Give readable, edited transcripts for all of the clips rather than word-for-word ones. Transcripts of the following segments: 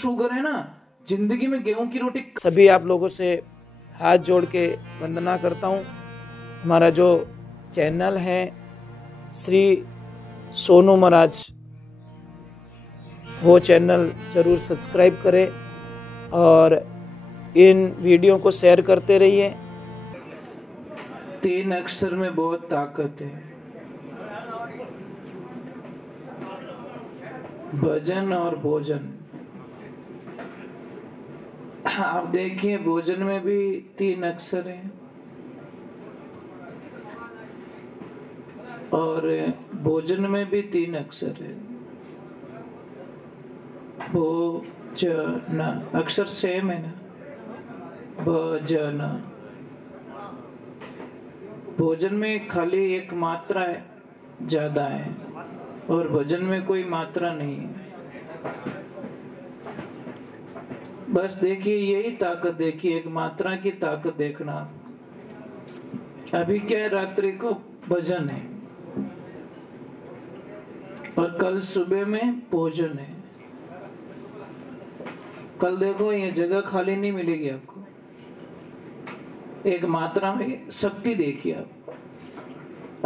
Sugar है ना, जिंदगी में गेहूं की रोटी। सभी आप लोगों से हाथ जोड़ के वंदना करता हूँ। हमारा जो चैनल है श्री सोनू महाराज, वो चैनल ज़रूर सब्सक्राइब करें और इन वीडियो को शेयर करते रहिए। 3 अक्षर में बहुत ताकत है, भजन और भोजन। आप देखिए, भोजन में भी 3 अक्षर हैं और भोजन में भी 3 अक्षर है। भोजन अक्षर सेम है ना, भजन। भोजन में खाली एक मात्रा है, ज्यादा है, और भजन में कोई मात्रा नहीं है। बस देखिए, यही ताकत देखिए, एक मात्रा की ताकत देखना। अभी क्या है, रात्रि को भजन है और कल सुबह में भोजन है। कल देखो, ये जगह खाली नहीं मिलेगी आपको। एक मात्रा में शक्ति देखिए आप,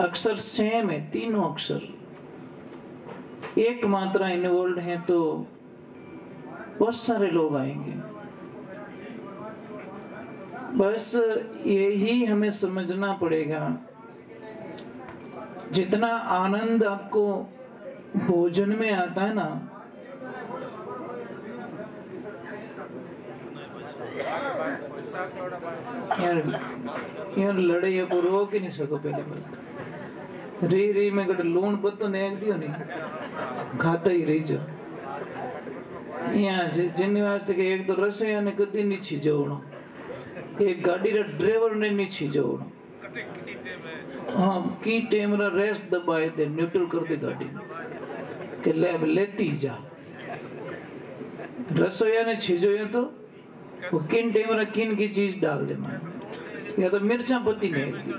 अक्षर सेम है, तीनों अक्षर एक मात्रा इन्वॉल्व है, तो बहुत सारे लोग आएंगे। बस यही हमें समझना पड़ेगा। जितना आनंद आपको भोजन में आता है ना, यार लड़े या को रोक ही नहीं सको। पहले बात री री में कट लूण पत्तो ने एक दियो नहीं, खाता ही रही जो। यहाँ से जिन वास्ते के एक तो रसोईया ने कदी नहीं छीजोणो, एक गाड़ी रा ड्राइवर ने नहीं छीजोणो। हाँ, की टेमरा रेस दबाए दे, न्यूट्रल कर दे गाड़ी के ले लेती जा। रसोईया ने छीजो तो वो किन टेमरा किन की चीज डाल दे मैं, या तो मिर्चा पत्ती ने एक दी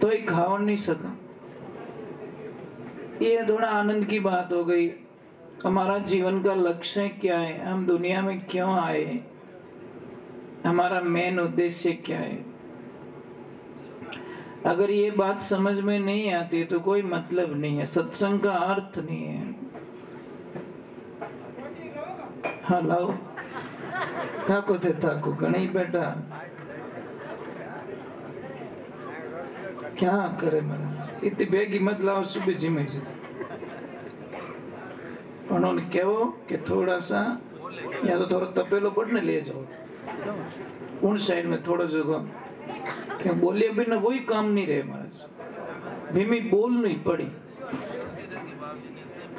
तो ही खावा नहीं सका। ये थोड़ा आनंद की बात हो गई। हमारा जीवन का लक्ष्य क्या है, हम दुनिया में क्यों आए, हमारा मेन उद्देश्य क्या है। अगर ये बात समझ में नहीं आती तो कोई मतलब नहीं है, सत्संग का अर्थ नहीं है। हेलो, ठाको थे ठाको गणी बेटा, क्या करे महाराज, इतनी बेगी मत लाओ सुबह जिमे। उन्होंने कहो कि थोड़ा सा या तो थोड़ा तपेलो पड़ने ले जाओ उन साइड में थोड़ा जगह, क्या बोलिए बिना वही काम नहीं रहे महाराज। भीमी बोल नहीं पड़ी,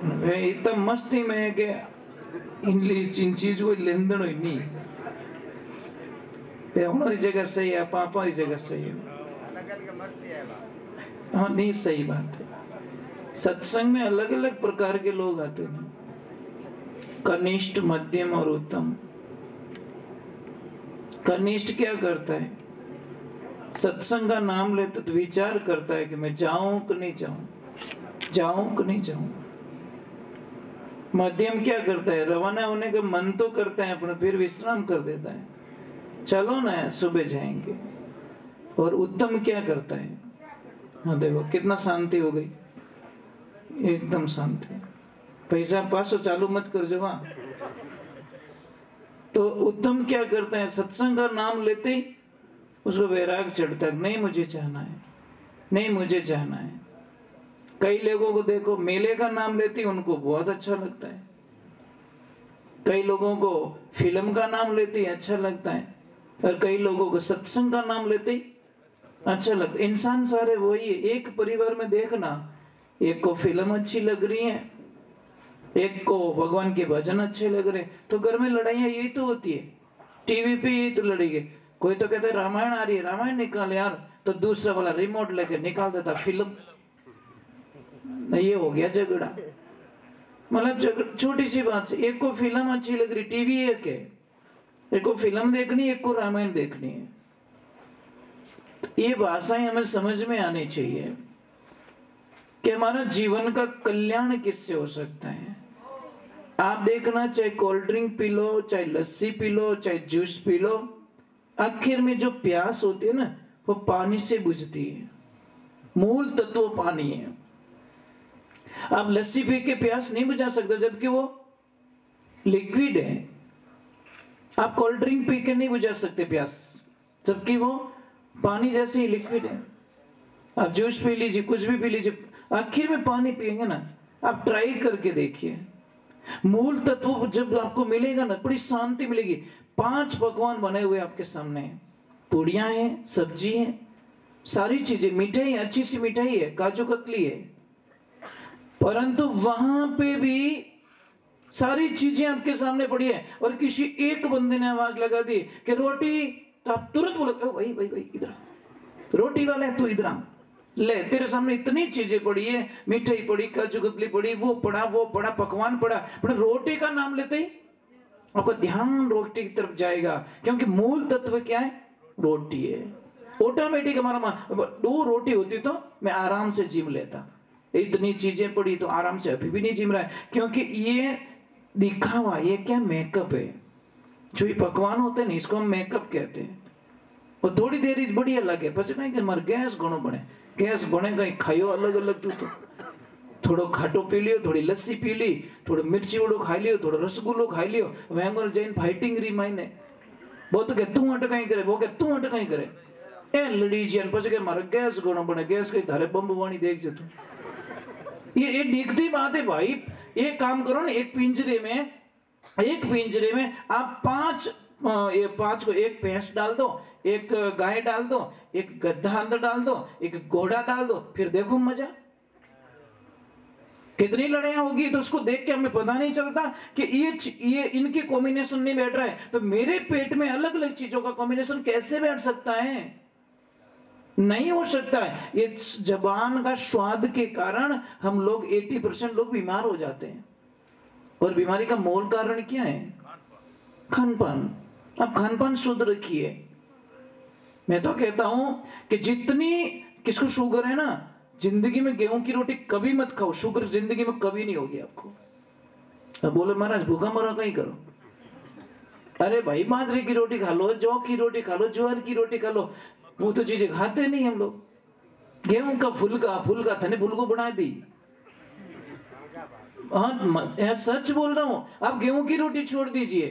वे इतना मस्ती में है कि इन चीज को लेनदेन ही नहीं। हमारी जगह सही है, पापा की जगह सही है। हाँ, नहीं सही बात है। सत्संग में अलग अलग प्रकार के लोग आते हैं, कनिष्ठ, मध्यम और उत्तम। कनिष्ठ क्या करता है, सत्संग का नाम लेते तो विचार करता है कि मैं जाऊं कि नहीं जाऊं, जाऊं कि नहीं जाऊं। मध्यम क्या करता है, रवाना होने का मन तो करता है अपना, फिर विश्राम कर देता है, चलो ना सुबह जाएंगे। और उत्तम क्या करता है, हाँ देखो कितना शांति हो गई, एकदम शांति। पैसा पासो चालू मत कर जो वहां। तो उत्तम क्या करता है, सत्संग का नाम लेते ही उसको वैराग चढ़ता है, नहीं मुझे चाहना है, नहीं मुझे चाहना है। कई लोगों को देखो, मेले का नाम लेते ही उनको बहुत अच्छा लगता है, कई लोगों को फिल्म का नाम लेते ही अच्छा लगता है, और कई लोगों को सत्संग का नाम लेते ही अच्छा लगता है। इंसान सारे वही है। एक परिवार में देखना, एक को फिल्म अच्छी लग रही है, एक को भगवान के भजन अच्छे लग रहे, तो घर में लड़ाइयाँ यही तो होती है। टीवी पे यही तो लड़ी गई, कोई तो कहता है रामायण आ रही है, रामायण निकाल यार, तो दूसरा वाला रिमोट लेके निकाल देता फिल्म। ये हो गया झगड़ा। मतलब छोटी सी बात से, एक को फिल्म अच्छी लग रही, टीवी एक है, एक को फिल्म देखनी, एक को रामायण देखनी है। ये भाषाएं हमें समझ में आनी चाहिए कि हमारा जीवन का कल्याण किससे हो सकता है। आप देखना, चाहे कोल्ड ड्रिंक पी लो, चाहे लस्सी पी लो, चाहे जूस पी लो, आखिर में जो प्यास होती है ना, वो पानी से बुझती है। मूल तत्व पानी है। आप लस्सी पी के प्यास नहीं बुझा सकते, जबकि वो लिक्विड है। आप कोल्ड ड्रिंक पी के नहीं बुझा सकते प्यास, जबकि वो पानी जैसे ही लिक्विड है। आप जूस पी लीजिए, कुछ भी पी लीजिए, आखिर में पानी पिएंगे ना। आप ट्राई करके देखिए, मूल तत्व जब आपको मिलेगा ना, बड़ी शांति मिलेगी। 5 पकवान बने हुए आपके सामने, पूड़ियां हैं, सब्जी है, सारी चीजें, मिठाई, अच्छी सी मिठाई है, काजू कतली है, परंतु वहां पे भी सारी चीजें आपके सामने पड़ी है, और किसी एक बंदे ने आवाज लगा दी कि रोटी, तो आप तुरंत बोले भाई भाई भाई इधर, रोटी वाला है तू इधर आ, ले तेरे सामने इतनी चीजें पड़ी है, मिठाई पड़ी, काजू कतली पड़ी, वो पड़ा, पकवान पड़ा, पर रोटी का नाम लेते ही आपका ध्यान रोटी की तरफ जाएगा, क्योंकि मूल तत्व क्या है? रोटी है। ऑटोमेटिक हमारा दो रोटी होती तो मैं आराम से जिम लेता। इतनी चीजें पड़ी तो आराम से अभी भी नहीं जिम रहा है, क्योंकि ये दिखावा, ये क्या मेकअप है। जो ये पकवान होते हैं ना, इसको हम मेकअप कहते हैं। और थोड़ी देर बढ़िया लगे, પછી કઈ કે મારે ગેસ ઘણો બને, ગેસ બને કઈ ખાયો अलग अलग, तू तो थोड़ो खाटो पी लियो, थोड़ी लस्सी पी ली, थोड़ो मिर्ची वड़ो खाई लियो, थोड़ो रसगुल्लो खाई लियो, वेंगर जैन फाइटिंग री मायने वो तो के तू अटकाई करे, वो के तू अटकाई करे, ए लड़ी जन પછી के मारे गैस घणो बने, गैस कई धारे बम वाणी देख जे तू। ये दिखती बात है भाई। एक काम करो ना, एक पिंजरे में आप 5 को, एक भैंस डाल दो, एक गाय डाल दो, एक गधा अंदर डाल दो, एक घोड़ा डाल दो, फिर देखो मजा कितनी लड़ाइयां होगी। तो उसको देख के हमें पता नहीं चलता कि ये इनकी कॉम्बिनेशन नहीं बैठ रहा है, तो मेरे पेट में अलग अलग चीजों का कॉम्बिनेशन कैसे बैठ सकता है? नहीं हो सकता है। ये जबान का स्वाद के कारण हम लोग 80% लोग बीमार हो जाते हैं, और बीमारी का मूल कारण क्या है? खानपान। अब खानपान शुद्ध रखिए। मैं तो कहता हूं कि जितनी किसको शुगर है ना, जिंदगी में गेहूं की रोटी कभी मत खाओ, शुगर जिंदगी में कभी नहीं होगी आपको। अब बोले महाराज भूखा मरा कहीं करो, अरे भाई बाजरे की रोटी खा लो, जौ की रोटी खा लो, ज्वार की रोटी खा लो, वो तो चीजें खाते नहीं हम लोग। गेहूं का फुलका थने फुलको बना दी। हाँ सच बोल रहा हूं, आप गेहूं की रोटी छोड़ दीजिए,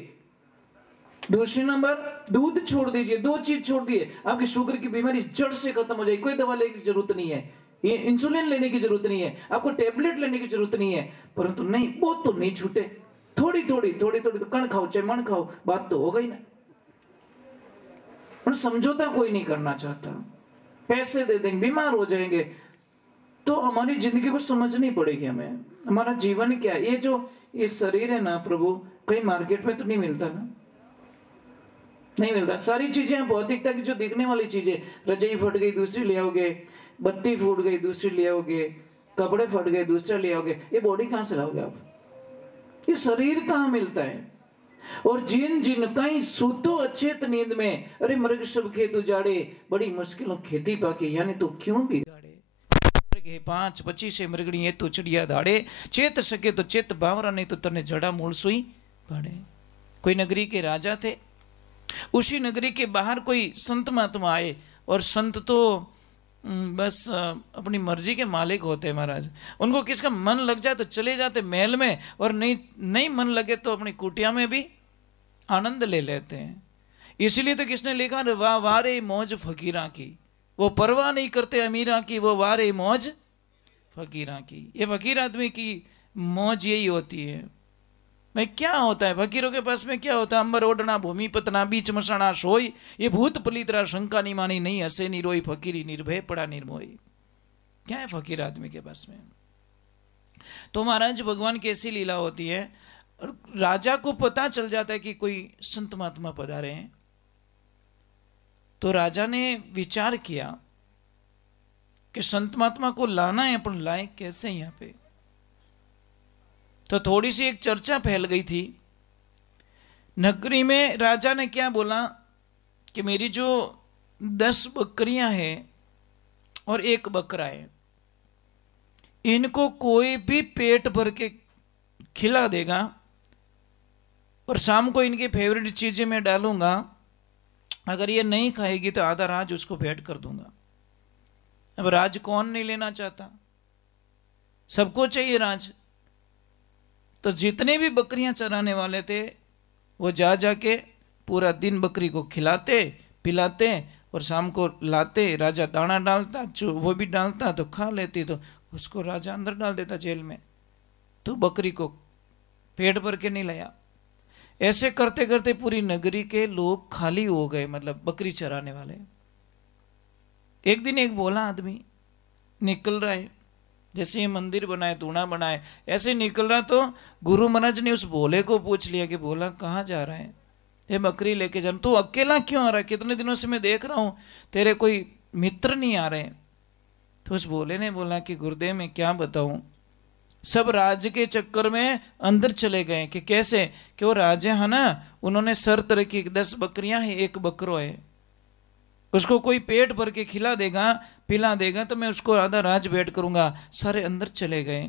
दूसरी नंबर दूध छोड़ दीजिए, 2 चीज छोड़ दिए, आपकी शुगर की बीमारी जड़ से खत्म हो जाएगी। कोई दवा लेने की जरूरत नहीं है, ये इंसुलिन लेने की जरूरत नहीं है, आपको टेबलेट लेने की जरूरत नहीं है, परंतु नहीं वो तो नहीं छूटे, थोड़ी थोड़ी तो कण खाओ चाहे मन खाओ, बात तो हो गई ना। पर समझौता कोई नहीं करना चाहता, पैसे दे देंगे, बीमार हो जाएंगे। तो हमारी जिंदगी को समझनी पड़ेगी हमें, हमारा जीवन क्या है। ये शरीर है ना प्रभु, कहीं मार्केट में तो नहीं मिलता ना, नहीं मिलता। सारी चीजें भौतिकता की जो दिखने वाली चीजें, रजाई फट गई दूसरी ले आओगे, बत्ती फूट गई दूसरी ले आओगे, कपड़े फट गए दूसरा ले आओगे, ये बॉडी कहां से लाओगे आप? ये शरीर कहां मिलता है? और जिन कहीं सूतो अचेत नींद में, अरे मृग सब खेत उजाड़े, बड़ी मुश्किलों खेती पाके, यानी तो क्यों बिगाड़े? 5-25 मृगणी ये तो चिड़िया धाड़े, चेत सके तो चेत बावरा, नहीं तो तने जड़ा मूल सुई पड़े। कोई नगरी के राजा थे, उसी नगरी के बाहर कोई संत महात्मा आए, और संत तो बस अपनी मर्जी के मालिक होते हैं महाराज। उनको किसका मन लग जाए तो चले जाते महल में, और नहीं मन लगे तो अपनी कुटिया में भी आनंद ले लेते हैं। इसलिए तो किसने लिखा, वाह वारे मौज फकीरा की, वो परवाह नहीं करते अमीरा की, वो वारे मौज फकीरा की। ये फकीर आदमी की मौज यही होती है भाई। क्या होता है फकीरों के पास में? क्या होता है? अंबर ओढ़ना भूमि पतना, बीच मसाना सोई, ये भूत पलीतरा शंका नहीं मानी, नहीं हसे नहीं रोई, फकीरी निर्भय पड़ा निर्मोही। क्या है फकीर आदमी के पास में? तो महाराज भगवान की ऐसी लीला होती है, और राजा को पता चल जाता है कि कोई संत महात्मा पधारे हैं। तो राजा ने विचार किया कि संत महात्मा को लाना है, अपन लाए कैसे यहाँ पे? तो थोड़ी सी एक चर्चा फैल गई थी नगरी में। राजा ने क्या बोला कि मेरी जो 10 बकरियां हैं और 1 बकरा है, इनको कोई भी पेट भर के खिला देगा और शाम को इनकी फेवरेट चीजें मैं डालूंगा, अगर ये नहीं खाएगी तो आधा राज उसको भेंट कर दूंगा। अब राज कौन नहीं लेना चाहता, सबको चाहिए राज। तो जितने भी बकरियां चराने वाले थे वो जा जाके पूरा दिन बकरी को खिलाते पिलाते और शाम को लाते, राजा दाना डालता, वो भी डालता तो खा लेती, तो उसको राजा अंदर डाल देता जेल में, तो बकरी को पेट भर के नहीं लाया। ऐसे करते करते पूरी नगरी के लोग खाली हो गए, मतलब बकरी चराने वाले। एक दिन एक भोला आदमी निकल रहा है, जैसे ये मंदिर बनाए तूणा बनाए ऐसे निकल रहा, तो गुरु महाराज ने उस भोले को पूछ लिया कि भोला कहाँ जा रहा है, ये बकरी लेके जा, तू अकेला क्यों आ रहा है, कितने दिनों से मैं देख रहा हूँ तेरे कोई मित्र नहीं आ रहे। तो उस भोले ने बोला कि गुरुदेव मैं क्या बताऊं, सब राज के चक्कर में अंदर चले गए। कि कैसे, कि वो राजा है ना, उन्होंने शर्त रखी 10 बकरियां हैं, एक बकरो है, उसको कोई पेट भर के खिला देगा पिला देगा तो मैं उसको आधा राज भेंट करूंगा। सारे अंदर चले गए।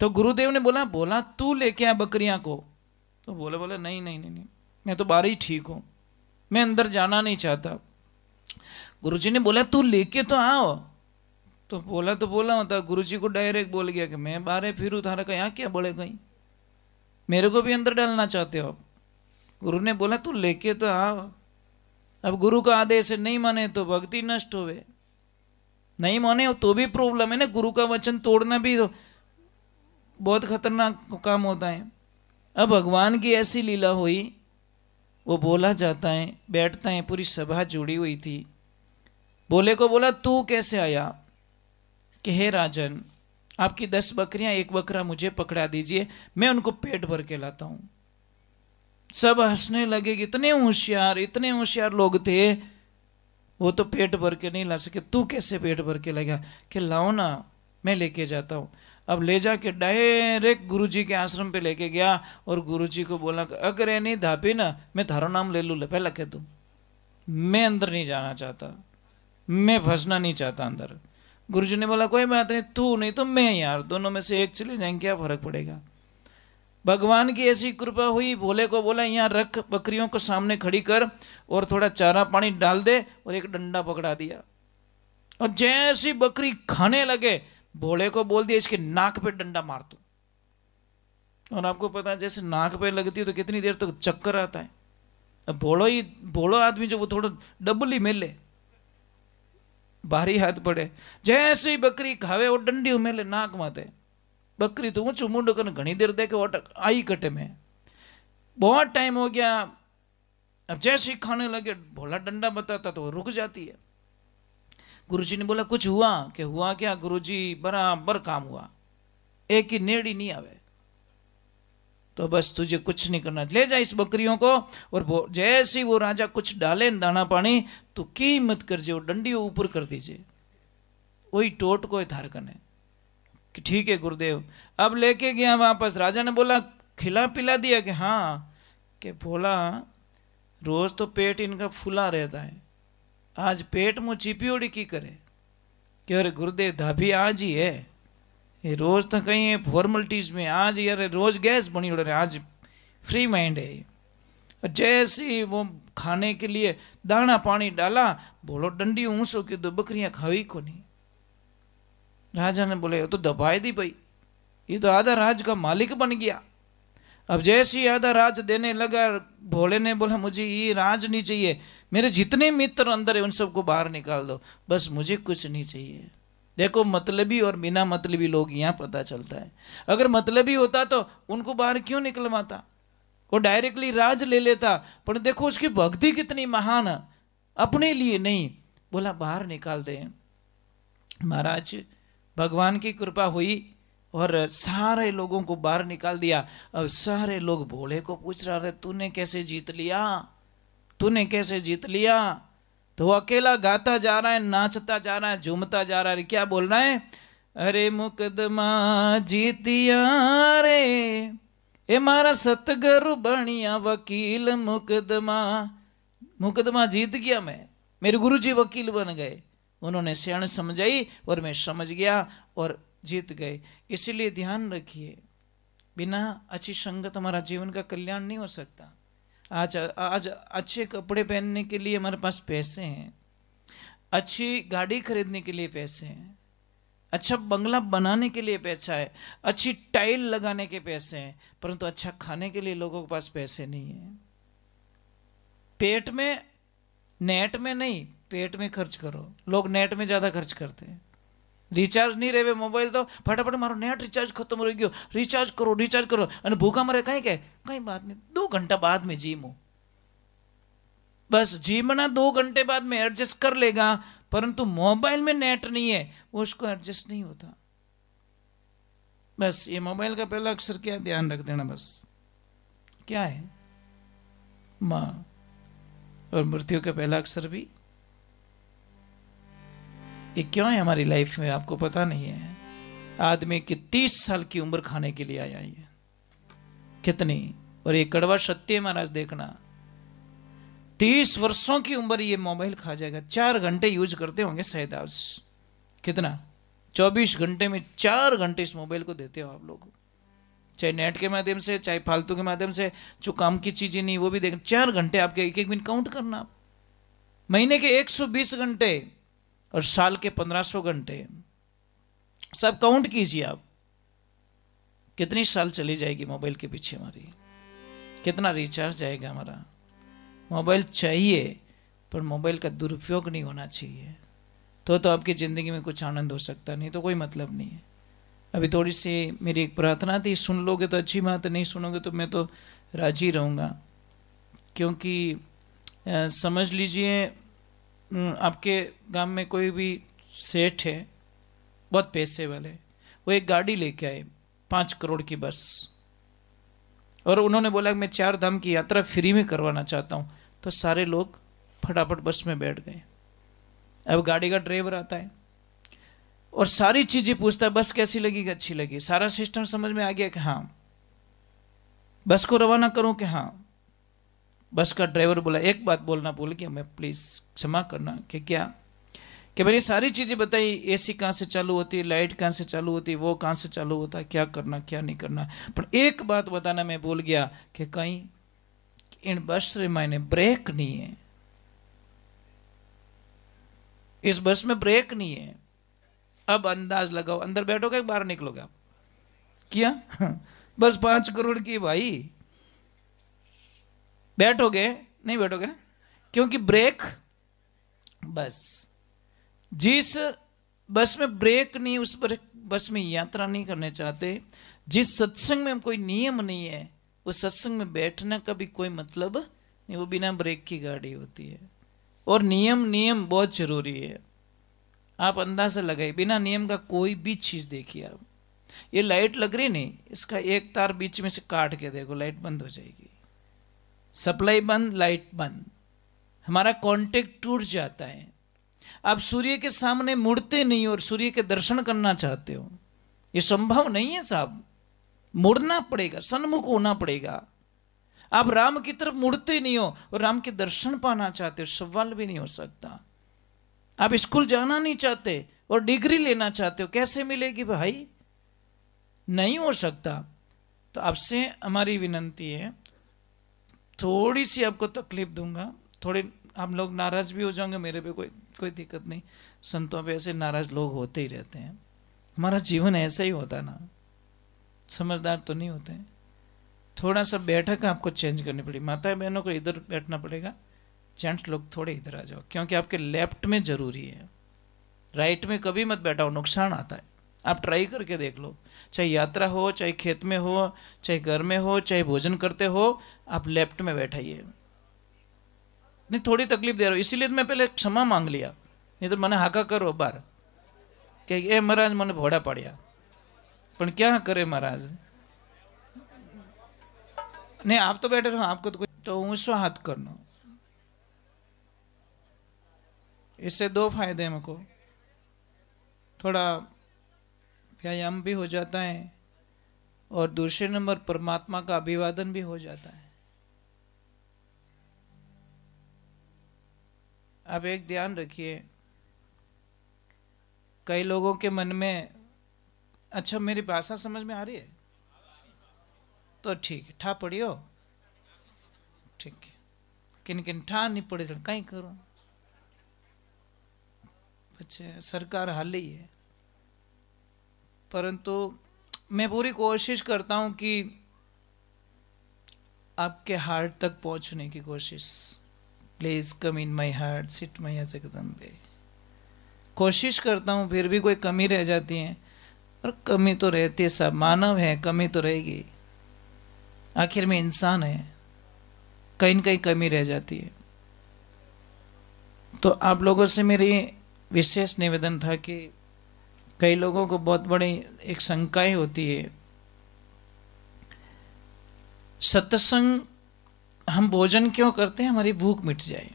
तो गुरुदेव ने बोला बोला तू लेके आ बकरियां को। तो बोला नहीं नहीं नहीं नहीं, मैं तो बाहर ही ठीक हूं, मैं अंदर जाना नहीं चाहता। गुरुजी ने बोला तू लेके तो आओ। तो बोला होता, गुरुजी को डायरेक्ट बोल गया कि मैं बाहर फिर थारा का यहाँ क्या बोले कहीं, मेरे को भी अंदर डालना चाहते हो आप। गुरु ने बोला तू लेके तो आओ। अब गुरु का आदेश नहीं माने तो भक्ति नष्ट होवे, नहीं माने तो भी प्रॉब्लम है ना। गुरु का वचन तोड़ना भी तो बहुत खतरनाक काम होता है। अब भगवान की ऐसी लीला हुई, वो बोला जाता है बैठता है, पूरी सभा जुड़ी हुई थी। बोले को बोला तू कैसे आया, कि हे राजन आपकी 10 बकरियां, एक बकरा मुझे पकड़ा दीजिए, मैं उनको पेट भर के लाता हूं। सब हंसने लगे, इतने होशियार लोग थे, वो तो पेट भर के नहीं ला सके, तू कैसे पेट भर के लाएगा, कि लाओ ना मैं लेके जाता हूं। अब ले जाके डायरेक्ट गुरुजी के आश्रम पे लेके गया और गुरुजी को बोला अगर ये नहीं धापी ना मैं थारो नाम ले लू, पहला कह दूं मैं अंदर नहीं जाना चाहता, मैं फंसना नहीं चाहता अंदर। गुरुजी ने बोला कोई बात नहीं, तू नहीं तो मैं, यार दोनों में से एक चले जाएंगे, क्या फर्क पड़ेगा। भगवान की ऐसी कृपा हुई, भोले को बोला यहाँ रख, बकरियों को सामने खड़ी कर और थोड़ा चारा पानी डाल दे, और एक डंडा पकड़ा दिया। और जैसी बकरी खाने लगे, भोले को बोल दिया इसके नाक पे डंडा मार दो। और आपको पता है जैसे नाक पे लगती है तो कितनी देर तक चक्कर आता है। अब भोलो आदमी जो वो थोड़ा डबल ही मेले, भारी हाथ पड़े, जैसे ही बकरी खावे वो डंडी उमेले नाक माते। बकरी तो ऊंचू मुंड कर घनी देर देखे अटक आई कटे में, बहुत टाइम हो गया। अब जैसे ही खाने लगे भोला डंडा बताता तो वो रुक जाती है। गुरुजी ने बोला कुछ हुआ, कि हुआ क्या गुरुजी, बराबर काम हुआ, एक ही नेड़ी नहीं आवे, तो बस तुझे कुछ नहीं करना, ले जा इस बकरियों को। और जैसे ही वो राजा कुछ डाले दाना पानी तो की मत कर जो डंडी ऊपर कर दीजिए, वही टोट को धार करने कि ठीक है गुरुदेव। अब लेके गया वापस, राजा ने बोला खिला पिला दिया, कि हाँ, कि बोला रोज तो पेट इनका फूला रहता है, आज पेट मुँह चिपियोड़ी की करे, कि अरे गुरुदेव धाभी आज ही है, ये रोज तो कहीं है फॉर्मलिटीज में, आज यार रोज गैस बनी उड़ रहे, आज फ्री माइंड है। जैसे वो खाने के लिए दाना पानी डाला, बोलो डंडी ऊंसो की दो बकरियां खावी को नहीं। राजा ने बोले तो दबाई दी भाई, ये तो आधा राज का मालिक बन गया। अब जैसे ही आधा राज देने लगा, भोले ने बोला मुझे ये राज नहीं चाहिए, मेरे जितने मित्र अंदर है उन सबको बाहर निकाल दो, बस मुझे कुछ नहीं चाहिए। देखो मतलबी और बिना मतलबी लोग यहाँ पता चलता है। अगर मतलबी होता तो उनको बाहर क्यों निकलवाता, वो डायरेक्टली राज ले लेता। पर देखो उसकी भक्ति कितनी महान है, अपने लिए नहीं, बोला बाहर निकाल दे। महाराज भगवान की कृपा हुई और सारे लोगों को बाहर निकाल दिया। अब सारे लोग भोले को पूछ रहे तूने कैसे जीत लिया, तूने कैसे जीत लिया। तो वो अकेला गाता जा रहा है, नाचता जा रहा है, झूमता जा रहा है, क्या बोल रहा है, अरे मुकदमा जीतिया रे ए मारा सतगुरु बनिया वकील, मुकदमा जीत गया मैं, मेरे गुरुजी वकील बन गए, उन्होंने सियाण समझाई और मैं समझ गया और जीत गए। इसलिए ध्यान रखिए बिना अच्छी संगत हमारा जीवन का कल्याण नहीं हो सकता। आज आज अच्छे कपड़े पहनने के लिए हमारे पास पैसे हैं, अच्छी गाड़ी खरीदने के लिए पैसे हैं, अच्छा बंगला बनाने के लिए पैसा है, अच्छी टाइल लगाने के पैसे हैं, परंतु अच्छा खाने के लिए लोगों के पास पैसे नहीं है। पेट में, नेट में नहीं, पेट में खर्च करो। लोग नेट में ज्यादा खर्च करते हैं। रिचार्ज नहीं रहे मोबाइल तो फटाफट मारो, नेट रिचार्ज खत्म हो गयो, रिचार्ज करो અને ભૂખા મરે કઈ કે કઈ बात नहीं, 2 घंटा बाद में जिम हो, बस जिमना 2 घंटे बाद में एडजस्ट कर लेगा, परंतु मोबाइल में नेट नहीं है, उसको एडजस्ट नहीं होता। बस ये मोबाइल का पहला अक्षर क्या, ध्यान रख देना, बस क्या है, मां, और मृत्यु का पहला अक्षर भी। ये क्यों है हमारी लाइफ में, आपको पता नहीं है। आदमी की 30 साल की उम्र खाने के लिए आया है, कितनी, और ये कड़वा सत्य महाराज देखना, 30 वर्षों की उम्र ये मोबाइल खा जाएगा। 4 घंटे यूज करते होंगे शायद आज, कितना, 24 घंटे में 4 घंटे इस मोबाइल को देते हो आप लोग, चाहे नेट के माध्यम से, चाहे फालतू के माध्यम से, जो काम की चीजें नहीं वो भी देख। 4 घंटे आपके एक मिनट काउंट करना, महीने के 120 घंटे और साल के 1500 घंटे, सब काउंट कीजिए आप, कितनी साल चली जाएगी मोबाइल के पीछे हमारी, कितना रिचार्ज जाएगा हमारा। मोबाइल चाहिए, पर मोबाइल का दुरुपयोग नहीं होना चाहिए, तो आपकी जिंदगी में कुछ आनंद हो सकता, नहीं तो कोई मतलब नहीं है। अभी थोड़ी सी मेरी एक प्रार्थना थी, सुन लोगे तो अच्छी बात है, नहीं सुनोगे तो मैं तो राजी रहूँगा। क्योंकि समझ लीजिए आपके गांव में कोई भी सेठ है, बहुत पैसे वाले, वो एक गाड़ी लेके आए 5 करोड़ की बस, और उन्होंने बोला मैं 4 धाम की यात्रा फ्री में करवाना चाहता हूँ, तो सारे लोग फटाफट बस में बैठ गए। अब गाड़ी का ड्राइवर आता है और सारी चीजें पूछता है, बस कैसी लगी, अच्छी लगी, सारा सिस्टम समझ में आ गया कि हाँ, बस को रवाना करूं कि हाँ। बस का ड्राइवर बोला, एक बात बोलना भूल गया मैं, प्लीज क्षमा करना, कि क्या, कि मैंने सारी चीजें बताई, एसी कहाँ से चालू होती है, लाइट कहाँ से चालू होती है, वो कहाँ से चालू होता है, क्या करना क्या नहीं करना, पर एक बात बताना मैं भूल गया कि कहीं इन बस रे मायने ब्रेक नहीं है, इस बस में ब्रेक नहीं है। अब अंदाज लगाओ, अंदर बैठोगे बाहर निकलोगे आप, क्या बस 5 करोड़ की भाई, बैठोगे नहीं, बैठोगे ना, क्योंकि ब्रेक, बस जिस बस में ब्रेक नहीं, उस बस में यात्रा नहीं करने चाहते। जिस सत्संग में कोई नियम नहीं है, उस सत्संग में बैठने का भी कोई मतलब नहीं, वो बिना ब्रेक की गाड़ी होती है। और नियम बहुत जरूरी है, आप अंदाजा लगाइए, बिना नियम का कोई भी चीज देखिए आप, ये लाइट लग रही नहीं, इसका एक तार बीच में से काट के देखो, लाइट बंद हो जाएगी, सप्लाई बंद, लाइट बंद, हमारा कांटेक्ट टूट जाता है। आप सूर्य के सामने मुड़ते नहीं और सूर्य के दर्शन करना चाहते हो, ये संभव नहीं है साहब, मुड़ना पड़ेगा, सन्मुख होना पड़ेगा। आप राम की तरफ मुड़ते नहीं हो और राम के दर्शन पाना चाहते हो, सवाल भी नहीं हो सकता। आप स्कूल जाना नहीं चाहते और डिग्री लेना चाहते हो, कैसे मिलेगी भाई, नहीं हो सकता। तो आपसे हमारी विनंती है, थोड़ी सी आपको तकलीफ दूंगा, थोड़े हम लोग नाराज भी हो जाएंगे, मेरे पे कोई दिक्कत नहीं, संतों पे ऐसे नाराज लोग होते ही रहते हैं, हमारा जीवन ऐसा ही होता है ना, समझदार तो नहीं होते हैं। थोड़ा सा बैठक आपको चेंज करनी पड़ेगी, माता बहनों को इधर बैठना पड़ेगा, जेंट्स लोग थोड़े इधर आ जाओ, क्योंकि आपके लेफ्ट में जरूरी है, राइट में कभी मत बैठाओ, नुकसान आता है। आप ट्राई करके देख लो, चाहे यात्रा हो, चाहे खेत में हो, चाहे घर में हो, चाहे भोजन करते हो, आप लेफ्ट में बैठाइए। नहीं थोड़ी तकलीफ दे रहा हूं, इसीलिए मैं पहले क्षमा मांग लिया, नहीं तो मैंने हाका करो बार कि ए महाराज मैंने भोड़ा पाड़िया, पर क्या करे महाराज, नहीं आप तो बैठे रहो, आपको तो कोई, तो ऊंचो हाथ करना, इससे 2 फायदे हैं हमको, थोड़ा व्यायाम भी हो जाता है और दूसरे नंबर परमात्मा का अभिवादन भी हो जाता है। अब एक ध्यान रखिए, कई लोगों के मन में, अच्छा मेरी भाषा समझ में आ रही है, तो ठीक है, ठा पड़ियो ठीक है, किन किन ठा नहीं पड़े तो कहीं करो, अच्छा सरकार हाल ही है। परंतु मैं पूरी कोशिश करता हूं कि आपके हार्ट तक पहुंचने की कोशिश। Please come in my heart, sit my Jagdambe. कोशिश करता हूं, फिर भी कोई कमी रह जाती है, और कमी तो रहती है, सब मानव है, कमी तो रहेगी, आखिर में इंसान है, कहीं न कहीं कमी रह जाती है। तो आप लोगों से मेरी विशेष निवेदन था कि कई लोगों को बहुत बड़ी एक शंकाएं होती है, सत्संग हम भोजन क्यों करते हैं? हमारी भूख मिट जाए।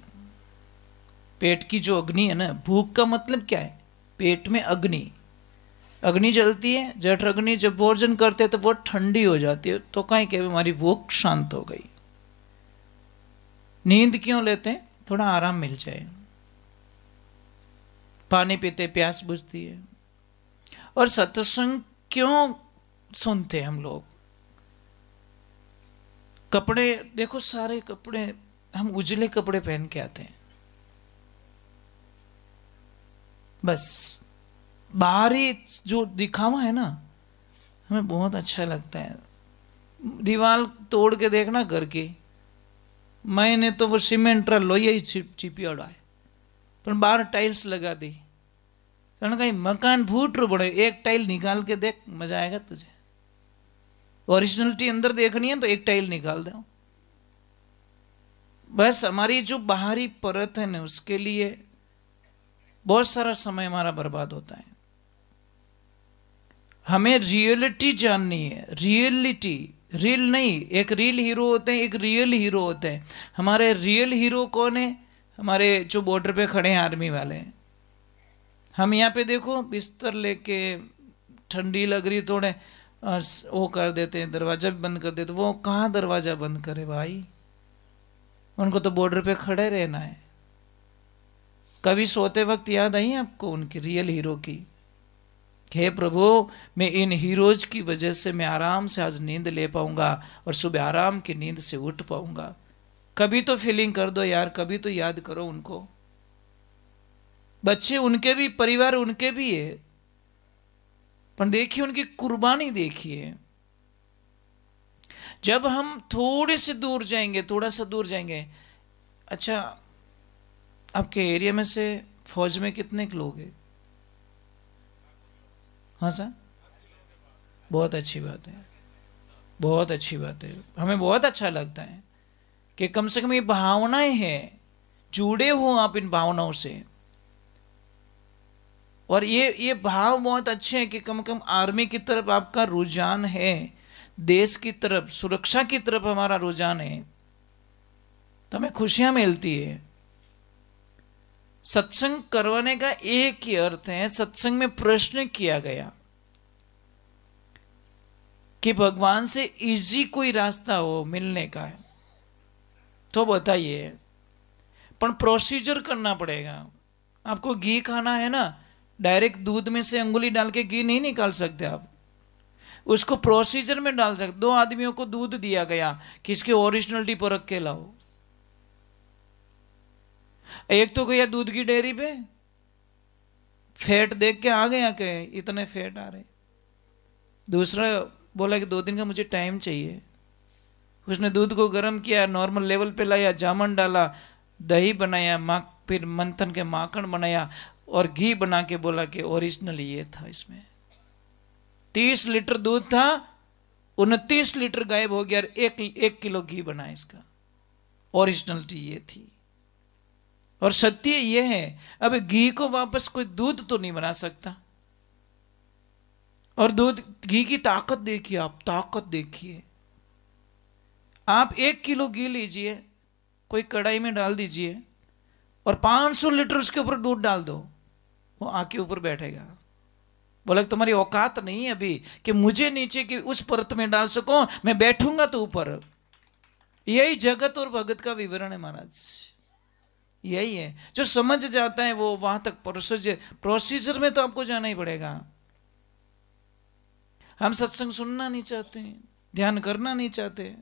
पेट की जो अग्नि है ना, भूख का मतलब क्या है? पेट में अग्नि, अग्नि जलती है, जठ अग्नि, जब भोजन करते हैं तो वो ठंडी हो जाती है, तो कहीं के हमारी भूख शांत हो गई। नींद क्यों लेते हैं? थोड़ा आराम मिल जाए। पानी पीते प्यास बुझती है। और सत्संग क्यों सुनते हम लोग? कपड़े देखो, सारे कपड़े हम उजले कपड़े पहन के आते हैं, बस बाहरी जो दिखावा है ना, हमें बहुत अच्छा लगता है। दीवार तोड़ के देखना घर की, मैंने तो वो सीमेंट लोहिया ही चिपियाड़ा है, पर बाहर टाइल्स लगा दी, कहीं मकान फूट रो बड़े, एक टाइल निकाल के देख, मजा आएगा तुझे। ओरिजिनलिटी अंदर देखनी है तो एक टाइल निकाल दो। बस हमारी जो बाहरी परत है ना, उसके लिए बहुत सारा समय हमारा बर्बाद होता है। हमें रियलिटी जाननी है, रियलिटी, रियल नहीं। एक रियल हीरो होते हैं, एक रियल हीरो होते हैं। हमारे रियल हीरो कौन है? हमारे जो बॉर्डर पे खड़े हैं आर्मी वाले। हम यहाँ पे देखो बिस्तर लेके, ठंडी लग रही, थोड़े वो कर देते हैं, दरवाजा भी बंद कर देते। वो कहाँ दरवाजा बंद करे भाई, उनको तो बॉर्डर पे खड़े रहना है। कभी सोते वक्त याद आई आपको उनकी, रियल हीरो की? हे प्रभु, मैं इन हीरोज की वजह से मैं आराम से आज नींद ले पाऊंगा और सुबह आराम की नींद से उठ पाऊंगा। कभी तो फीलिंग कर दो यार, कभी तो याद करो उनको। बच्चे उनके भी, परिवार उनके भी है, पर देखिए उनकी कुर्बानी देखिए। जब हम थोड़े से दूर जाएंगे, थोड़ा सा दूर जाएंगे, अच्छा आपके एरिया में से फौज में कितने लोग हैं? हाँ सर, बहुत अच्छी बात है, बहुत अच्छी बात है। हमें बहुत अच्छा लगता है कि कम से कम ये भावनाएं हैं, जुड़े हो आप इन भावनाओं से। और ये भाव बहुत अच्छे हैं कि कम से कम आर्मी की तरफ आपका रुझान है, देश की तरफ, सुरक्षा की तरफ हमारा रुझान है, तो हमें खुशियां मिलती है। सत्संग करवाने का एक ही अर्थ है, सत्संग में प्रश्न किया गया कि भगवान से इजी कोई रास्ता हो मिलने का है तो बताइए, पर प्रोसीजर करना पड़ेगा। आपको घी खाना है ना, डायरेक्ट दूध में से अंगुली डाल के घी नहीं निकाल सकते आप, उसको प्रोसीजर में डाल सकते। 2 आदमियों को दूध दिया गया कि इसकी ओरिजिनलिटी परख के लाओ। एक तो गया दूध की डेयरी पे, फैट देख के आ गया कि इतने फैट आ रहे। दूसरा बोला कि 2 दिन का मुझे टाइम चाहिए। उसने दूध को गर्म किया, नॉर्मल लेवल पे लाया, जामन डाला, दही बनाया, फिर मंथन के माखन बनाया और घी बना के बोला कि ओरिजिनल ये था। इसमें 30 लीटर दूध था, 29 लीटर गायब हो गया, 1 किलो घी बना इसका। ओरिजिनलिटी ये थी और सत्य ये है। अब घी को वापस कोई दूध तो नहीं बना सकता। और दूध, घी की ताकत देखिए आप, ताकत देखिए आप। 1 किलो घी लीजिए, कोई कढ़ाई में डाल दीजिए और 500 लीटर उसके ऊपर दूध डाल दो, वो आके ऊपर बैठेगा। बोला तुम्हारी औकात नहीं है अभी कि मुझे नीचे की उस परत में डाल सको, मैं बैठूंगा तो ऊपर। यही जगत और भगत का विवरण है महाराज, यही है। जो समझ जाता है वो वहां तक प्रोसीजर में तो आपको जाना ही पड़ेगा। हम सत्संग सुनना नहीं चाहते हैं, ध्यान करना नहीं चाहते।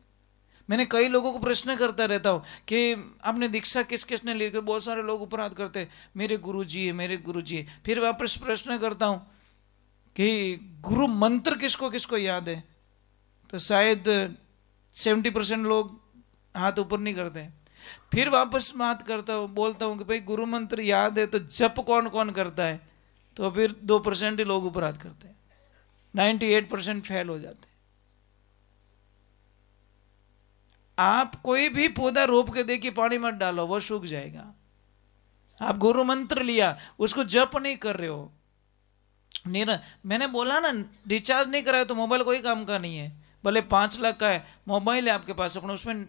मैंने कई लोगों को प्रश्न करता रहता हूँ कि आपने दीक्षा किस किसने ली, बहुत सारे लोग अपराध करते हैं, मेरे गुरुजी है, मेरे गुरुजी है। फिर वापस प्रश्न करता हूँ कि गुरु मंत्र किसको किसको याद है, तो शायद 70% लोग हाथ ऊपर नहीं करते। फिर वापस बात करता हूँ, बोलता हूँ कि भाई गुरु मंत्र याद है तो जप कौन कौन करता है, तो फिर 2% ही लोग अपराध करते हैं, 98% फेल हो जाते हैं। आप कोई भी पौधा रोप के देखिए, पानी मत डालो, वो सूख जाएगा। आप गुरु मंत्र लिया, उसको जप नहीं कर रहे हो, मैंने बोला ना, रिचार्ज नहीं कराया तो मोबाइल कोई काम का नहीं है। भले 5 लाख का है मोबाइल है आपके पास, अपन उसमें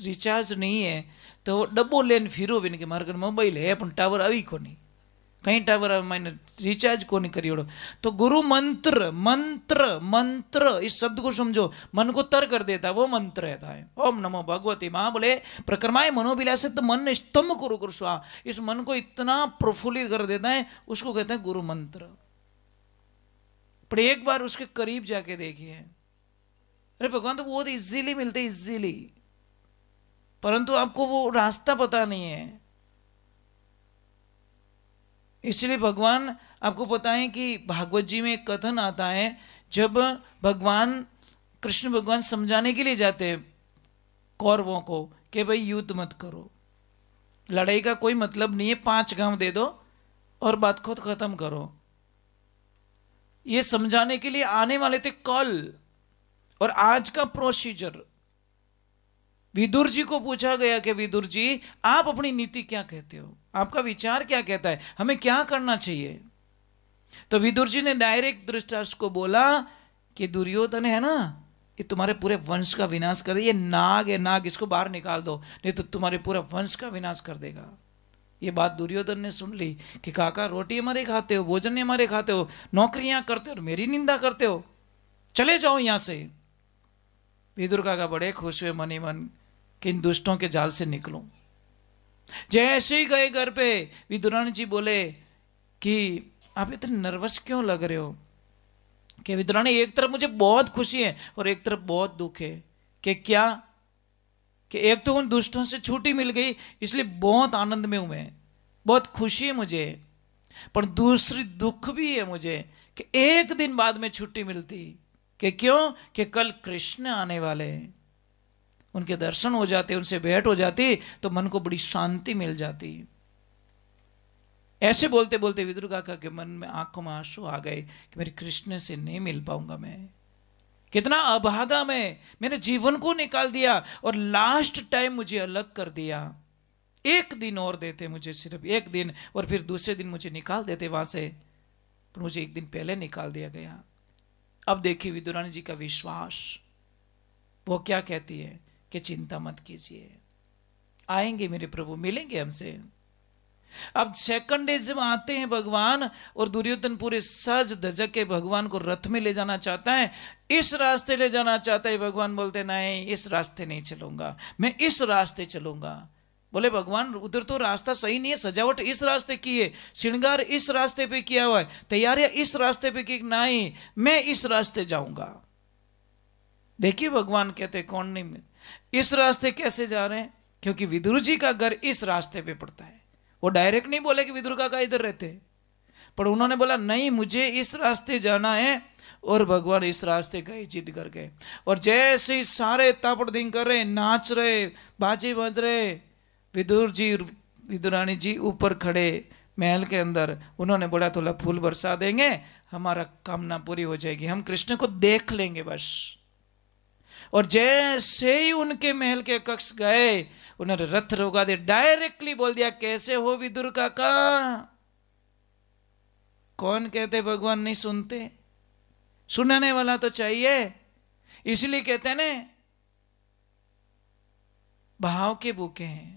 रिचार्ज नहीं है तो डब्बो लेन फिरो भी नहीं कि मार्केट मोबाइल है अपन टावर आई को नहीं, कहीं टावर मैंने रिचार्ज को नहीं करी। तो गुरु मंत्र, मंत्र मंत्र इस शब्द को समझो, मन को तर कर देता, वो मंत्र रहता है। ओम नमो भगवती माँ बोले प्रक्रमाए मनोविलासे तो मन स्तंभ कुरु कुरु स्वा, इस मन को इतना प्रफुल्लित कर देता है, उसको कहते हैं गुरु मंत्र। पर एक बार उसके करीब जाके देखिए, अरे भगवान तो बहुत इजीली मिलते, इजीली, परंतु आपको वो रास्ता पता नहीं है। इसलिए भगवान आपको पता है कि भागवत जी में एक कथन आता है, जब भगवान कृष्ण भगवान समझाने के लिए जाते हैं कौरवों को कि भाई युद्ध मत करो, लड़ाई का कोई मतलब नहीं है, 5 गांव दे दो और बात खुद खत्म करो, ये समझाने के लिए आने वाले थे कल। और आज का प्रोसीजर विदुर जी को पूछा गया कि विदुर जी आप अपनी नीति क्या कहते हो, आपका विचार क्या कहता है, हमें क्या करना चाहिए। तो विदुर जी ने डायरेक्ट धृतराष्ट्र को बोला कि दुर्योधन है ना, ये तुम्हारे पूरे वंश का विनाश कर दे, ये नाग है नाग, इसको बाहर निकाल दो, नहीं तो तुम्हारे पूरा वंश का विनाश कर देगा। ये बात दुर्योधन ने सुन ली कि काका रोटी हमारे खाते हो, भोजन हमारे खाते हो, नौकरियां करते हो और मेरी निंदा करते हो, चले जाओ यहां से। विदुर काका बड़े खुश हुए मन ही मन कि इन दुष्टों के जाल से निकलूं। जैसे ही गए घर पे, विदुरानी जी बोले कि आप इतने नर्वस क्यों लग रहे हो। कि विदुरानी एक तरफ मुझे बहुत खुशी है और एक तरफ बहुत दुख है। कि क्या, कि एक तो उन दुष्टों से छुट्टी मिल गई इसलिए बहुत आनंद में हूं मैं, बहुत खुशी है मुझे, पर दूसरी दुख भी है मुझे कि एक दिन बाद में छुट्टी मिलती। कि क्यों, कि कल कृष्ण आने वाले हैं, उनके दर्शन हो जाते, उनसे भेंट हो जाती तो मन को बड़ी शांति मिल जाती। ऐसे बोलते बोलते विदुर काका के मन में आंखों में आंसू आ गए कि मेरे कृष्ण से नहीं मिल पाऊंगा मैं, कितना अभागा मैंने जीवन को निकाल दिया और लास्ट टाइम मुझे अलग कर दिया। एक दिन और देते मुझे, सिर्फ एक दिन, और फिर दूसरे दिन मुझे निकाल देते वहां से, पर मुझे एक दिन पहले निकाल दिया गया। अब देखिए विदुरानी जी का विश्वास, वो क्या कहती है कि चिंता मत कीजिए, आएंगे मेरे प्रभु, मिलेंगे हमसे। अब सेकंड डे जब आते हैं भगवान, और दुर्योधन पूरे सज धजक के भगवान को रथ में ले जाना चाहता है, इस रास्ते ले जाना चाहता है। भगवान बोलते नहीं, इस रास्ते नहीं चलूंगा, मैं इस रास्ते चलूंगा। बोले भगवान उधर तो रास्ता सही नहीं है, सजावट इस रास्ते की है, श्रृंगार इस रास्ते पे किया हुआ है, तैयारियां इस रास्ते पे की, नहीं मैं इस रास्ते जाऊंगा। देखिए भगवान कहते कौन नहीं, इस रास्ते कैसे जा रहे हैं, क्योंकि विदुर जी का घर इस रास्ते पे पड़ता है। वो डायरेक्ट नहीं बोले कि विदुर काका इधर रहते, पर उन्होंने बोला नहीं मुझे इस रास्ते जाना है, और भगवान इस रास्ते गए, जिद कर गए। और जैसे ही सारे तापड़दिंग कर रहे, नाच रहे, बाजे बज रहे, विदुर जी विदुरानी जी ऊपर खड़े महल के अंदर, उन्होंने बोला थोड़ा फूल बरसा देंगे, हमारा कामना पूरी हो जाएगी, हम कृष्ण को देख लेंगे बस। और जैसे ही उनके महल के कक्ष गए, उन्होंने रथ रोका दे, डायरेक्टली बोल दिया कैसे हो विदुर काका। कौन कहते भगवान नहीं सुनते, सुनने वाला तो चाहिए, इसलिए कहते ने भाव के भूखे हैं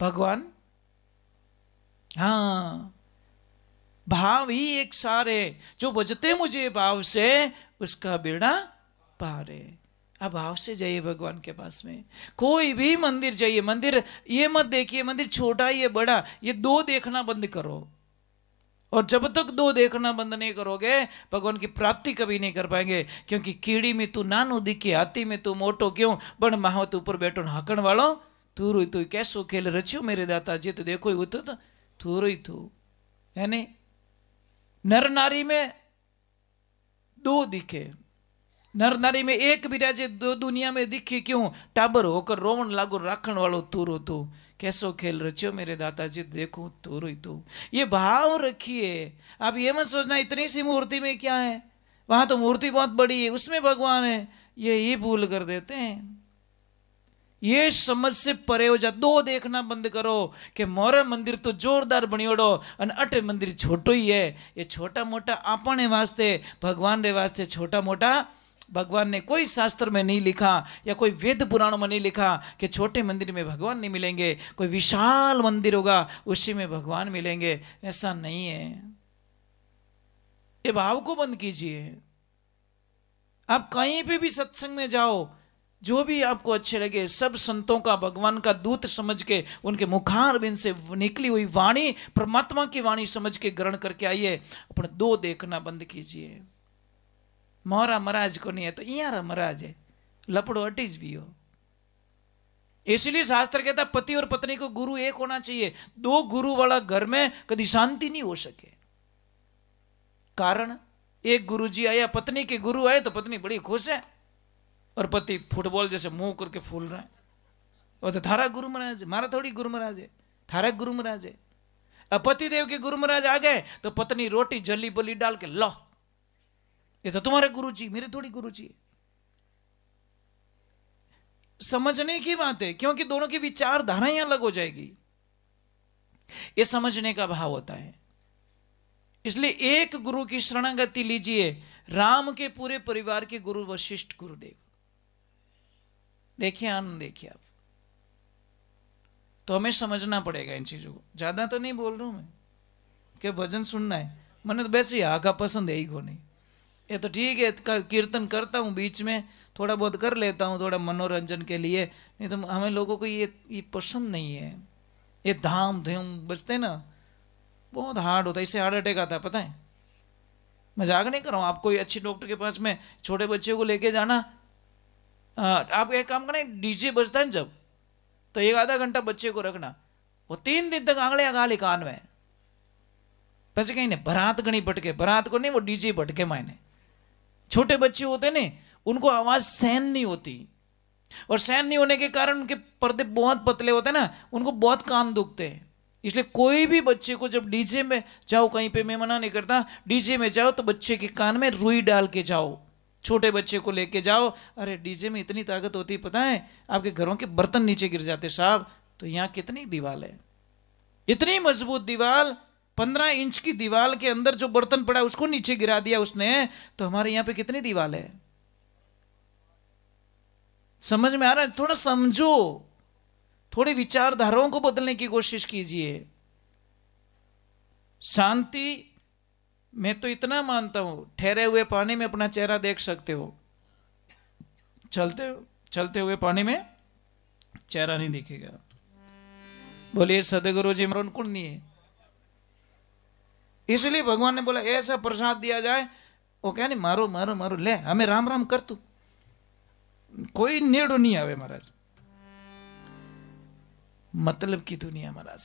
भगवान। हाँ, भाव ही एक सार है, जो बजते मुझे भाव से उसका बेड़ा पार है। अब भाव से जाइए भगवान के पास में। कोई भी मंदिर जाइए, मंदिर ये मत देखिए मंदिर छोटा ये बड़ा, ये दो देखना बंद करो, और जब तक दो देखना बंद नहीं करोगे भगवान की प्राप्ति कभी नहीं कर पाएंगे। क्योंकि कीड़ी में तू नानो दिखे, हाथी में तू मोटो क्यों, बण महावत ऊपर बैठो हाकण वालो, तू रोई तू कैसो खेल रचियो मेरे दाता जी, तो देखो ही तू रोई तू है नहीं। नर नारी में दो दिखे, नर नारी में एक विराजे, दो दुनिया में दिखे क्यों, टाबर होकर रोवन लागो राखण वालो तू रो तू, कैसो खेल रचियो मेरे दाता जी, देखो तू रोई तू। ये भाव रखिए। आप ये मत सोचना इतनी सी मूर्ति में क्या है, वहां तो मूर्ति बहुत बड़ी है उसमें भगवान है, ये भूल कर देते हैं। ये समझ से परे हो जा। दो देखना बंद करो कि मोरे मंदिर तो जोरदार बनियोड़ो और अटे मंदिर छोटो ही है। ये छोटा मोटा आपने वास्ते, भगवान रे वास्ते छोटा मोटा भगवान ने कोई शास्त्र में नहीं लिखा या कोई वेद पुराणों में नहीं लिखा कि छोटे मंदिर में भगवान नहीं मिलेंगे, कोई विशाल मंदिर होगा उसी में भगवान मिलेंगे, ऐसा नहीं है। ये भाव को बंद कीजिए। आप कहीं पे भी सत्संग में जाओ, जो भी आपको अच्छे लगे, सब संतों का भगवान का दूत समझ के, उनके मुखारबिंद से निकली हुई वाणी परमात्मा की वाणी समझ के ग्रहण करके आइए। अपने दो देखना बंद कीजिए। मोरा महाराज को नहीं है तो इयारा महाराज है, लपड़ो अटीज भी हो। इसलिए शास्त्र कहता पति और पत्नी को गुरु एक होना चाहिए। दो गुरु वाला घर में कभी शांति नहीं हो सके। कारण एक गुरु जी आया, पत्नी के गुरु आए तो पत्नी बड़ी खुश है और पति फुटबॉल जैसे मुंह करके फूल रहा है। वो तो थारा गुरु महाराज है, मारा थोड़ी गुरु महाराज है, थारा गुरु महाराज है। अब पति देव के गुरु महाराज आ गए तो पत्नी रोटी जली बली डाल के लो, ये तो तुम्हारे गुरु जी, मेरे थोड़ी गुरु जी। समझने की बात है, क्योंकि दोनों की विचारधाराएं अलग हो जाएगी। ये समझने का भाव होता है। इसलिए एक गुरु की शरणागति लीजिए। राम के पूरे परिवार के गुरु वशिष्ठ गुरुदेव। देखिए आनंद, देखिए आप। तो हमें समझना पड़ेगा इन चीजों को। ज्यादा तो नहीं बोल रहा हूं मैं कि भजन सुनना है, मैंने तो वैसे ही आगा पसंद है ही को नहीं। ये तो ठीक है, कीर्तन करता हूँ बीच में, थोड़ा बहुत कर लेता हूँ थोड़ा मनोरंजन के लिए, नहीं तो हमें लोगों को ये पसंद नहीं है। ये धाम धूम बजते ना, बहुत हार्ड होता है। इससे हार्ट अटैक आता है, पता है। मजाक नहीं कर रहा हूँ। आप कोई अच्छी डॉक्टर के पास में छोटे बच्चे को लेके जाना, आप एक काम करना, डीजे बजता है जब, तो एक आधा घंटा बच्चे को रखना, वो 3 दिन तक आंगले गाली कान में, पैसे कहीं नहीं, बरात गणी भटके, बरात को नहीं, वो डीजे भटके मायने। छोटे बच्चे होते ने, उनको आवाज सहन नहीं होती, और सहन नहीं होने के कारण उनके पर्दे बहुत पतले होते हैं ना, उनको बहुत कान दुखते हैं। इसलिए कोई भी बच्चे को जब डीजे में जाओ, कहीं पे मैं मना नहीं करता, डीजे में जाओ तो बच्चे के कान में रुई डाल के जाओ। छोटे बच्चे को लेके जाओ, अरे डीजे में इतनी ताकत होती है, पता है आपके घरों के बर्तन नीचे गिर जाते साहब। तो यहाँ कितनी दीवार है, इतनी मजबूत दीवार, 15 इंच की दीवार के अंदर जो बर्तन पड़ा उसको नीचे गिरा दिया उसने, तो हमारे यहाँ पे कितनी दीवार है। समझ में आ रहा है? थोड़ा समझो, थोड़ी विचारधाराओं को बदलने की कोशिश कीजिए। शांति, मैं तो इतना मानता हूं, ठहरे हुए पानी में अपना चेहरा देख सकते हो, चलते हुए पानी में चेहरा नहीं दिखेगा। बोलिए सदगुरु जी मरण कुण नहीं है। इसलिए भगवान ने बोला ऐसा प्रसाद दिया जाए, वो क्या नहीं, मारो मारो मारो, ले हमें राम राम कर तू, कोई नेड़ो नहीं आवे महाराज। मतलब की दुनिया महाराज,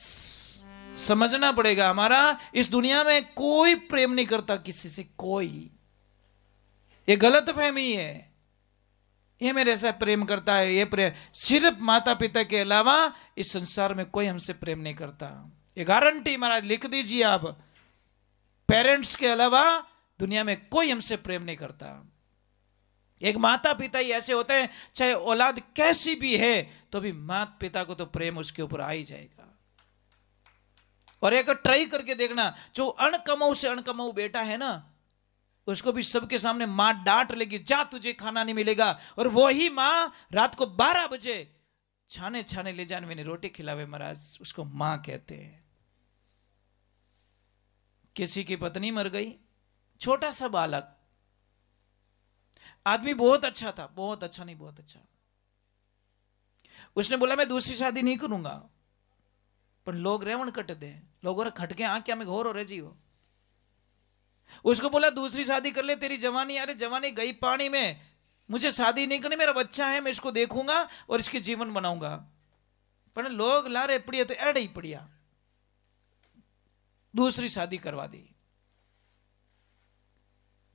समझना पड़ेगा। हमारा इस दुनिया में कोई प्रेम नहीं करता किसी से, कोई। ये गलत फहमी है, ये मेरे से प्रेम करता है, ये प्रेम सिर्फ माता पिता के अलावा इस संसार में कोई हमसे प्रेम नहीं करता। ये गारंटी महाराज लिख दीजिए आप, पेरेंट्स के अलावा दुनिया में कोई हमसे प्रेम नहीं करता। एक माता पिता ही ऐसे होते हैं, चाहे औलाद कैसी भी है तो भी माता पिता को तो प्रेम उसके ऊपर आ ही जाएगा। और एक ट्राई करके देखना, जो अणकमाऊ से अणकमाऊ बेटा है ना, उसको भी सबके सामने मां डांट लेगी, जा तुझे खाना नहीं मिलेगा, और वही मां रात को 12 बजे छाने छाने ले जाने मैंने रोटी खिलावे महाराज, उसको मां कहते हैं। किसी की पत्नी मर गई, छोटा सा बालक, आदमी बहुत अच्छा था, बहुत अच्छा नहीं बहुत अच्छा, उसने बोला मैं दूसरी शादी नहीं करूंगा, पर लोग रेवण कट दे, लोगों ने खटके आंख क्या में घोर हो रहे जी हो, उसको बोला दूसरी शादी कर ले, तेरी जवानी, अरे जवानी गई पानी में, मुझे शादी नहीं करनी, मेरा बच्चा है, मैं इसको देखूंगा और इसके जीवन बनाऊंगा। पर लोग लारे पड़िया तो एड़ ही पड़िया, दूसरी शादी करवा दी।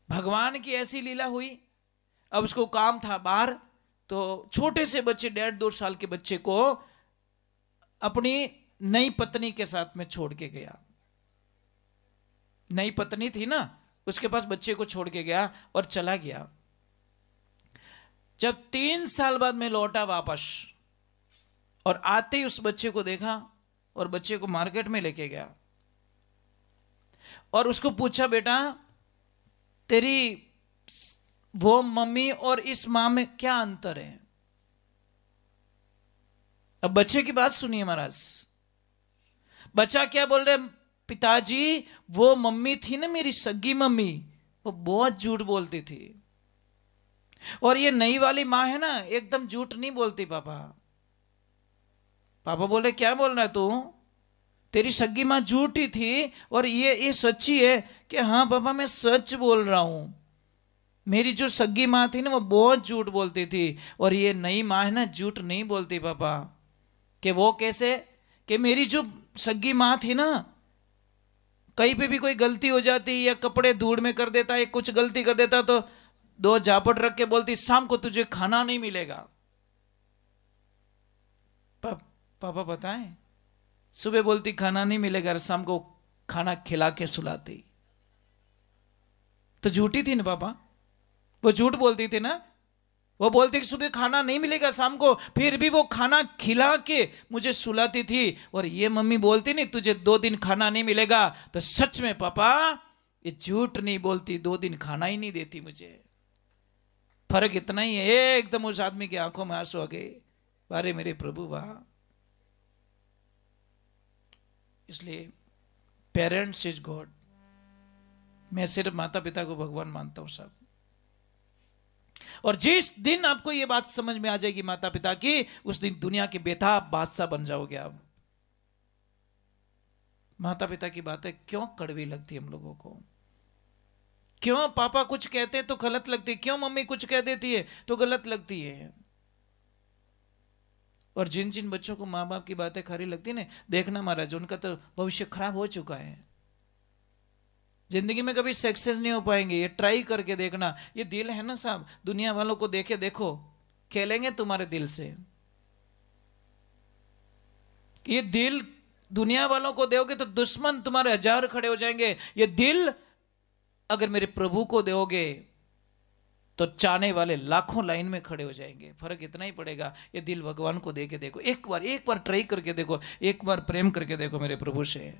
भगवान की ऐसी लीला हुई। अब उसको काम था बाहर, तो छोटे से बच्चे 1.5-2 साल के बच्चे को अपनी नई पत्नी के साथ में छोड़ के गया। नई पत्नी थी ना, उसके पास बच्चे को छोड़ के गया और चला गया। जब 3 साल बाद मैं लौटा वापस और आते ही उस बच्चे को देखा और बच्चे को मार्केट में लेके गया और उसको पूछा, बेटा तेरी वो मम्मी और इस मां में क्या अंतर है? अब बच्चे की बात सुनिए महाराज। बच्चा क्या बोल रहे, पिताजी वो मम्मी थी ना मेरी सगी मम्मी, वो बहुत झूठ बोलती थी, और ये नई वाली मां है ना एकदम झूठ नहीं बोलती पापा। पापा बोल रहे क्या बोल रहा है तू? तेरी सगी मां झूठी थी और ये सच्ची है कि हाँ पापा मैं सच बोल रहा हूं। मेरी जो सगी मां थी ना वो बहुत झूठ बोलती थी, और ये नई मां है ना झूठ नहीं बोलती पापा। कि वो कैसे? कि मेरी जो सगी मां थी ना, कहीं पे भी कोई गलती हो जाती या कपड़े धूड़ में कर देता या कुछ गलती कर देता तो 2 झापट रख के बोलती, शाम को तुझे खाना नहीं मिलेगा। पापा बताएं, सुबह बोलती खाना नहीं मिलेगा और शाम को खाना खिला के सुलाती। तो झूठी थी ना पापा, वो झूठ बोलती थी ना। वो बोलती कि सुबह खाना नहीं मिलेगा शाम को, फिर भी वो खाना खिला के मुझे सुलाती थी। और ये मम्मी बोलती नहीं तुझे 2 दिन खाना नहीं मिलेगा, तो सच में पापा ये झूठ नहीं बोलती, 2 दिन खाना ही नहीं देती मुझे। फर्क इतना ही है। एकदम उस आदमी की आंखों में आंसू आ गए, अरे मेरे प्रभु वाह। इसलिए पेरेंट्स इज गॉड। मैं सिर्फ माता पिता को भगवान मानता हूं साहब। और जिस दिन आपको यह बात समझ में आ जाएगी माता पिता की, उस दिन दुनिया के बेताब बादशाह बन जाओगे आप। माता पिता की बातें क्यों कड़वी लगती हम लोगों को? क्यों पापा कुछ कहते हैं तो गलत लगती है, क्यों मम्मी कुछ कह देती है तो गलत लगती है? और जिन जिन बच्चों को माँ बाप की बातें खरी लगती है ना, देखना महाराज उनका तो भविष्य खराब हो चुका है। जिंदगी में कभी सक्सेस नहीं हो पाएंगे। ये ट्राई करके देखना। ये दिल है ना साहब, दुनिया वालों को देखे देखो, खेलेंगे तुम्हारे दिल से। ये दिल दुनिया वालों को दोगे तो दुश्मन तुम्हारे 1000 खड़े हो जाएंगे। ये दिल अगर मेरे प्रभु को दोगे तो चाहने वाले लाखों लाइन में खड़े हो जाएंगे। फर्क इतना ही पड़ेगा। ये दिल भगवान को दे के देखो, एक बार ट्राई करके देखो, एक बार प्रेम करके देखो मेरे प्रभु से,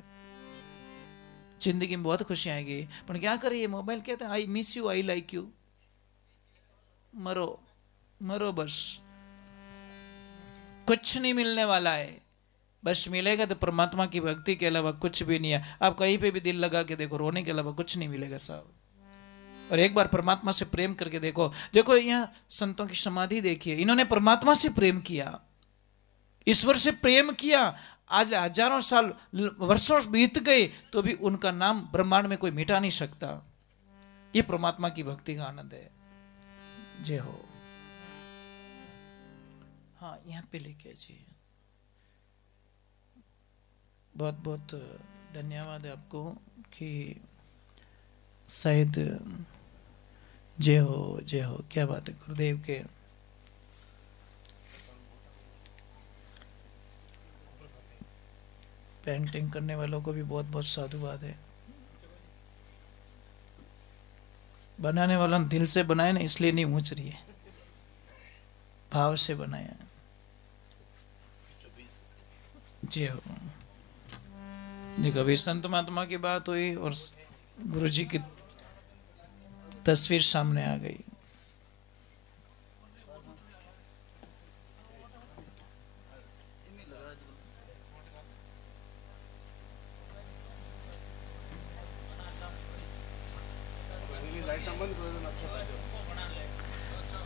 जिंदगी में बहुत खुशी आएगी। पर क्या करे, ये मोबाइल कहते हैं I miss you, I like you, मरो मरो बस, कुछ नहीं मिलने वाला है। बस मिलेगा तो परमात्मा की भक्ति के अलावा कुछ भी नहीं है। आप कहीं पे भी दिल लगा के देखो, रोने के अलावा कुछ नहीं मिलेगा साहब। और एक बार परमात्मा से प्रेम करके देखो। देखो यहाँ संतों की समाधि देखिए, इन्होंने परमात्मा से प्रेम किया, ईश्वर से प्रेम किया। आज हजारों साल वर्षों बीत गए तो भी उनका नाम ब्रह्मांड में कोई मिटा नहीं सकता। ये परमात्मा की भक्ति का आनंद है। जय हो। हाँ यहाँ पे लेके जी, बहुत बहुत धन्यवाद है आपको कि शायद जय हो जय हो। क्या बात है गुरुदेव के। पेंटिंग करने वालों को भी बहुत बहुत साधुवाद है। बनाने वाला दिल से बनाया ना, इसलिए नहीं ऊंच रही है, भाव से बनाया। जय हो। देखो अभी संत महात्मा की बात हुई और गुरु जी की तस्वीर सामने आ गई।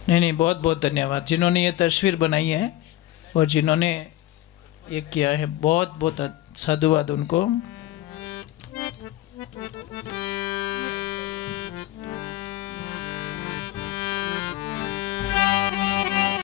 नहीं, बहुत बहुत धन्यवाद जिन्होंने ये तस्वीर बनाई है और जिन्होंने ये किया है, बहुत बहुत साधुवाद उनको।